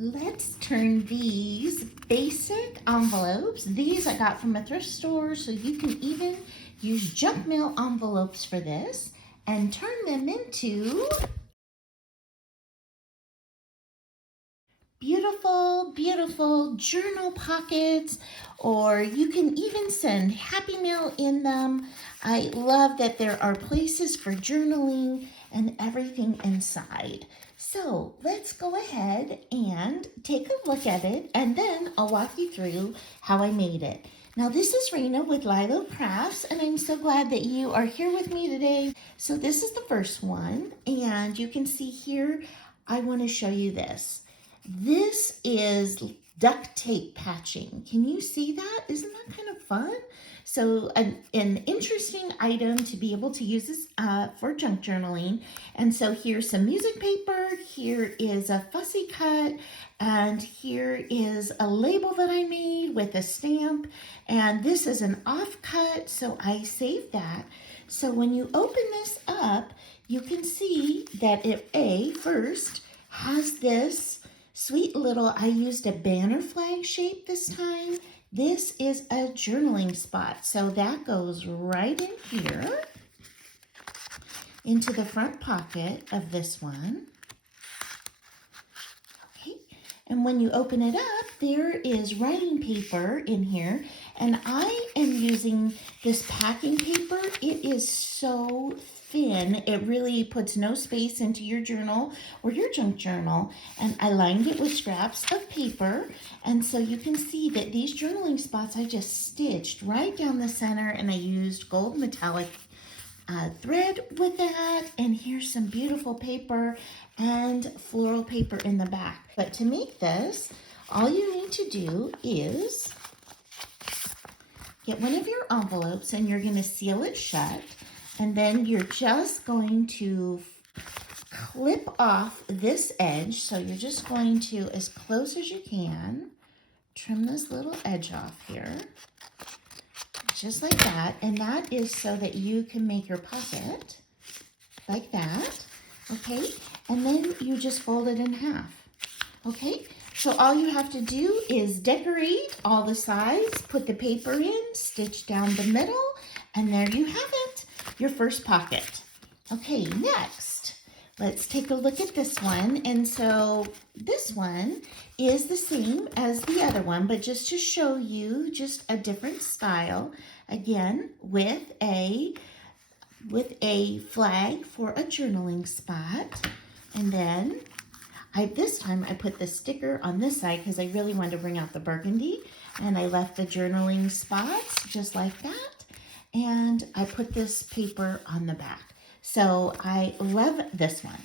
Let's turn these basic envelopes. These I got from a thrift store, so you can even use junk mail envelopes for this and turn them into beautiful, beautiful journal pockets, or you can even send happy mail in them. I love that there are places for journaling and everything inside. So let's go ahead and take a look at it, and then I'll walk you through how I made it. Now this is Raina with LYLO Crafts, and I'm so glad that you are here with me today. So this is the first one, and you can see here, I want to show you this. This is duct tape patching. Can you see that? Isn't that kind of fun? So an interesting item to be able to use this for junk journaling. And so here's some music paper, here is a fussy cut, and here is a label that I made with a stamp, and this is an offcut, so I saved that. So when you open this up, you can see that it first has this sweet little, I used a banner flag shape this time. This is a journaling spot. So that goes right in here into the front pocket of this one. Okay, and when you open it up, there is writing paper in here. And I am using this packing paper. It is so thin. It really puts no space into your journal or your junk journal. And I lined it with scraps of paper. And so you can see that these journaling spots I just stitched right down the center, and I used gold metallic thread with that. And here's some beautiful paper and floral paper in the back. But to make this, all you need to do is get one of your envelopes, and you're going to seal it shut. And then you're just going to clip off this edge. So you're just going to, as close as you can, trim this little edge off here. Just like that. And that is so that you can make your pocket like that. Okay. And then you just fold it in half. Okay. So all you have to do is decorate all the sides, put the paper in, stitch down the middle, and there you have it, your first pocket. Okay, next, let's take a look at this one. And so this one is the same as the other one, but just to show you just a different style, again, with a flag for a journaling spot. And then this time I put the sticker on this side because I really wanted to bring out the burgundy, and I left the journaling spots just like that, and I put this paper on the back. So I love this one.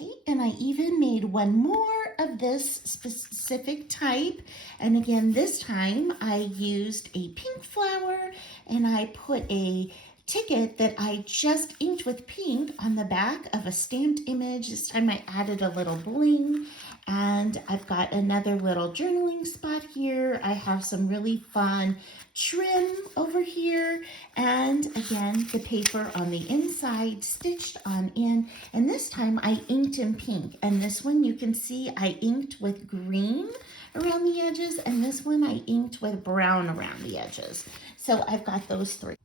Okay, and I even made one more of this specific type, and again this time I used a pink flower, and I put a ticket that I just inked with pink on the back of a stamped image. This time I added a little bling, and I've got another little journaling spot here. I have some really fun trim over here, and again the paper on the inside stitched on in, and this time I inked in pink, and this one you can see I inked with green around the edges, and this one I inked with brown around the edges. So I've got those three.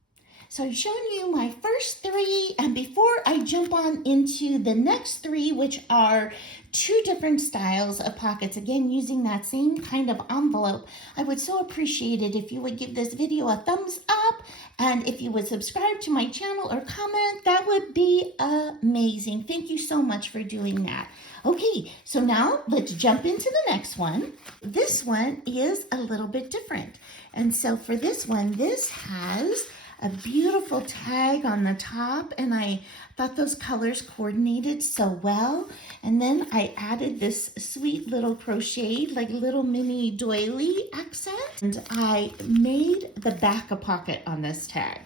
So I've shown you my first three, and before I jump on into the next three, which are two different styles of pockets, again using that same kind of envelope, I would so appreciate it if you would give this video a thumbs up, and if you would subscribe to my channel or comment, that would be amazing. Thank you so much for doing that. Okay, so now let's jump into the next one. This one is a little bit different, and so for this one, this has a beautiful tag on the top, and I thought those colors coordinated so well. And then I added this sweet little crocheted, like little mini doily accent, and I made the back a pocket on this tag.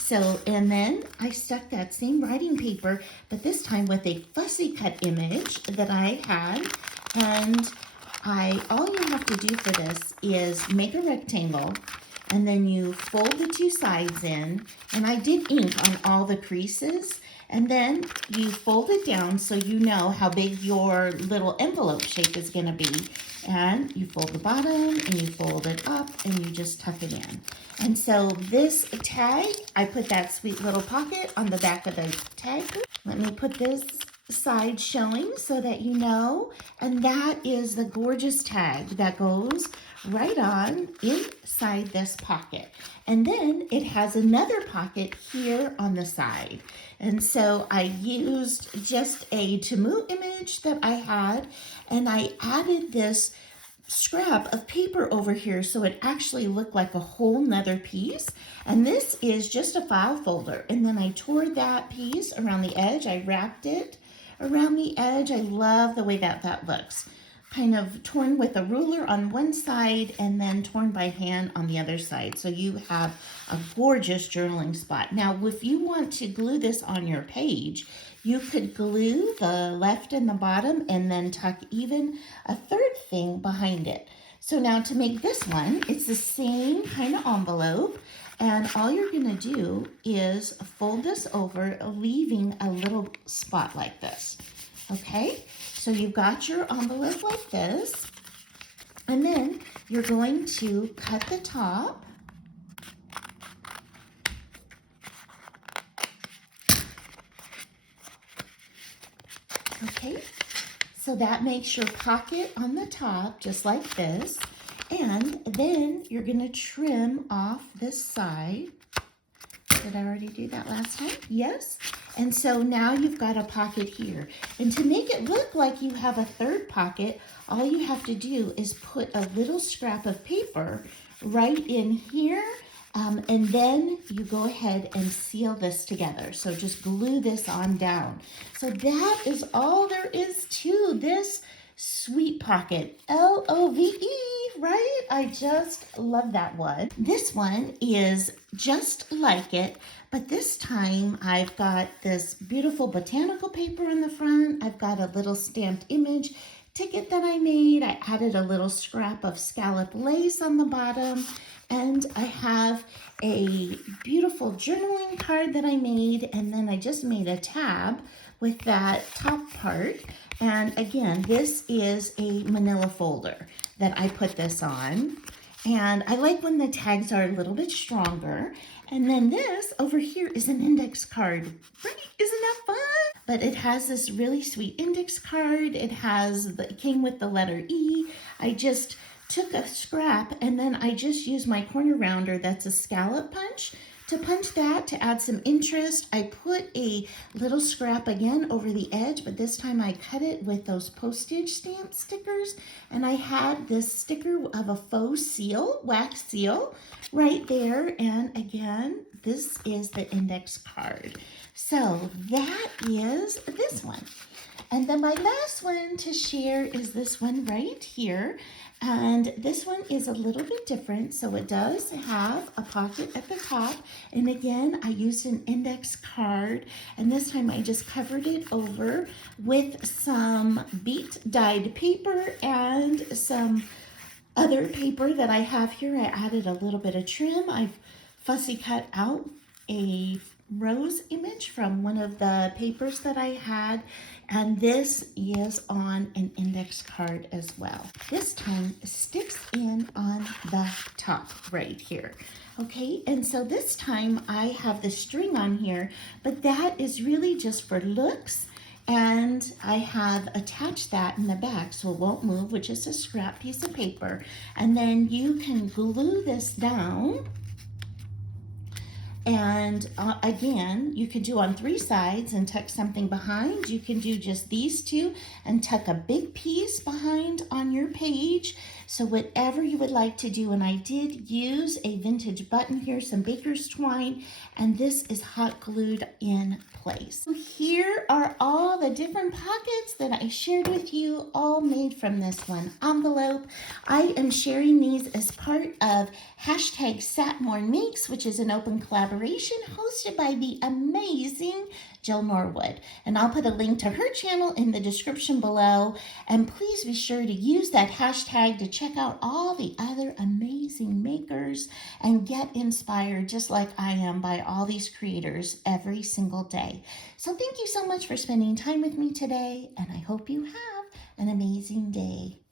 So, and then I stuck that same writing paper, but this time with a fussy cut image that I had, and all you have to do for this is make a rectangle, and then you fold the two sides in, and I did ink on all the creases, and then you fold it down so you know how big your little envelope shape is going to be. And you fold the bottom and you fold it up and you just tuck it in. And so this tag, I put that sweet little pocket on the back of the tag. Let me put this side showing so that you know. And that is the gorgeous tag that goes right on inside this pocket. And then it has another pocket here on the side. And so I used just a Temu image that I had, and I added this scrap of paper over here so it actually looked like a whole nother piece. And this is just a file folder. And then I tore that piece around the edge. I wrapped it around the edge. I love the way that looks. Kind of torn with a ruler on one side and then torn by hand on the other side. So you have a gorgeous journaling spot. Now, if you want to glue this on your page, you could glue the left and the bottom and then tuck even a third thing behind it. So now to make this one, it's the same kind of envelope. And all you're going to do is fold this over, leaving a little spot like this. Okay, so you've got your envelope like this, and then you're going to cut the top. Okay, so that makes your pocket on the top just like this, and then you're going to trim off this side. Did I already do that last time? Yes. And so now you've got a pocket here. And to make it look like you have a third pocket, all you have to do is put a little scrap of paper right in here. And then you go ahead and seal this together. So just glue this on down. So that is all there is to this sweet pocket. LOVE, right? I just love that one. This one is just like it, but this time I've got this beautiful botanical paper in the front. I've got a little stamped image ticket that I made. I added a little scrap of scallop lace on the bottom, and I have a beautiful journaling card that I made, and then I just made a tab with that top part. And again, this is a manila folder that I put this on. And I like when the tags are a little bit stronger. And then this over here is an index card. Right? Isn't that fun? But it has this really sweet index card. It came with the letter E. I just took a scrap and then I just used my corner rounder that's a scallop punch to punch that to add some interest. I put a little scrap again over the edge, but this time I cut it with those postage stamp stickers, and I had this sticker of a faux seal, wax seal, right there. And again, this is the index card. So that is this one. And then my last one to share is this one right here. And this one is a little bit different. So it does have a pocket at the top. And again, I used an index card. And this time I just covered it over with some beat dyed paper and some other paper that I have here. I added a little bit of trim. I've fussy cut out a rose image from one of the papers that I had, and this is on an index card as well. This time sticks in on the top right here. Okay, and so this time I have the string on here, but that is really just for looks, and I have attached that in the back so it won't move, which is a scrap piece of paper. And then you can glue this down. And again, you can do on 3 sides and tuck something behind. You can do just these two and tuck a big piece behind on your page. So whatever you would like to do. And I did use a vintage button here, some baker's twine, and this is hot glued in place. So here are all the different pockets that I shared with you, all made from this one envelope. I am sharing these as part of #SatMoreMakes, which is an open collaboration collaboration hosted by the amazing Jill Norwood. And I'll put a link to her channel in the description below. And please be sure to use that hashtag to check out all the other amazing makers and get inspired just like I am by all these creators every single day. So thank you so much for spending time with me today, and I hope you have an amazing day.